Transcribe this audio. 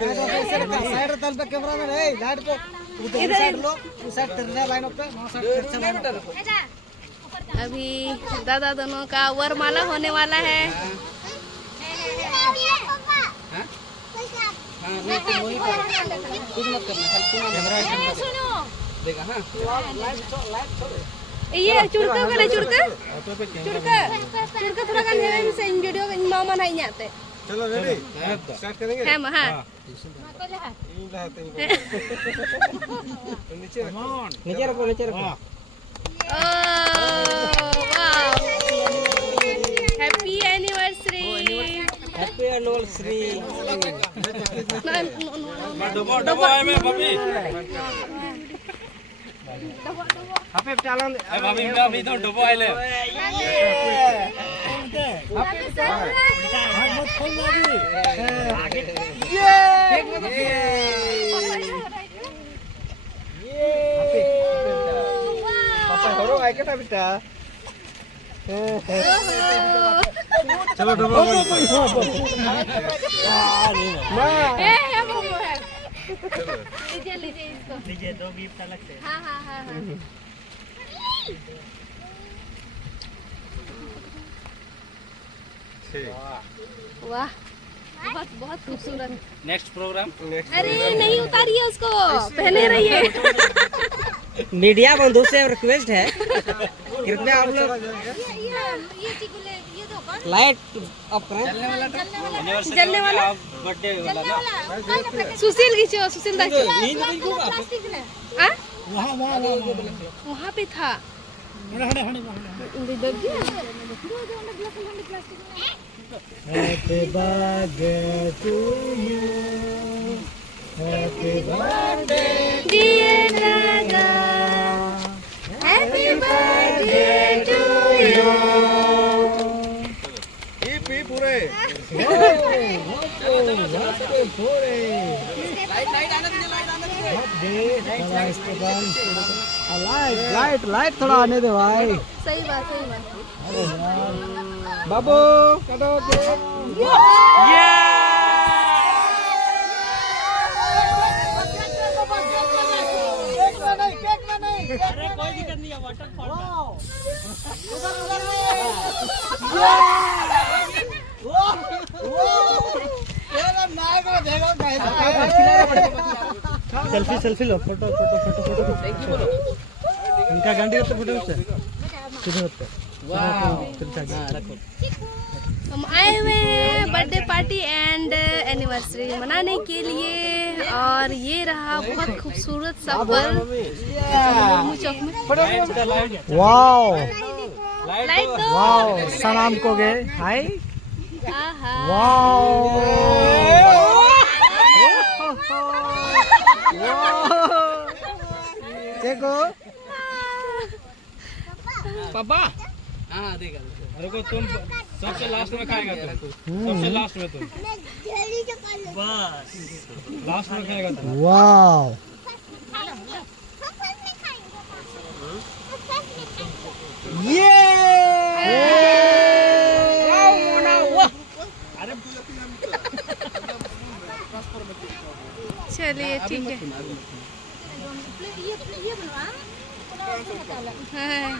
Side तल पे camera में है लाइट को उधर साइड लो उस साइड तेरे लाइन पे वहां साइड चला रखो। अभी दादा दोनों का वरमाला होने वाला है। कुछ मत करना खाली सुनो देखा। हां ये चुड़का करे चुड़का थोड़ा का नेरे में से वीडियो मामा नहीं आते। चलो रेडी स्टार्ट करेंगे। हां हां नीचे रखो नीचे रखो। Happy anniversary happy anniversary. डबो आए में भाभी हाफे चालन ए भाभी भाभी तो डबो आइले हाफे हाथ मत खोल लगी। पापा करो आए केटा बेटा। चलो डबो लीजिए इसको। लीजिए 2 गिफ्ट अलग से। हाँ हाँ हाँ हाँ। वाह बहुत बहुत खूबसूरत। नेक्स्ट प्रोग्राम अरे नहीं उतारिए उसको, पहने रहिए। मीडिया बंधु से रिक्वेस्ट है कृपया आप लोग लाइट ऑफ करें। जलने वाला बर्थडे वाला ना सुशील खींचो, सुशील देखो। वहाँ पे था। Happy birthday to you. Happy birthday Dear Dada, happy birthday to you. Happy पूरे। पूरे। लाइट थोड़ा आने दे भाई। सही बात सही बात। बाबू कटो केक। अरे कोई दिक्कत नहीं है, वाटरफॉल सेल्फी लो। फोटो इनका गांडी करते फोटो से सीधे होते। हम आए हुए हैं बर्थडे पार्टी एंड एनिवर्सरी मनाने के लिए और ये रहा बहुत खूबसूरत सा पल चौक में। वाओ लाइट दो। वाओ सलाम को गए हाय। आहा वाओ देखो पापा। हाँ देखा रुको तुम सबसे लास्ट में खाएगा तुम सबसे लास्ट में तुम बस लास्ट में खाएगा तुम। वाओ ये चलिए ठीक है। हाँ।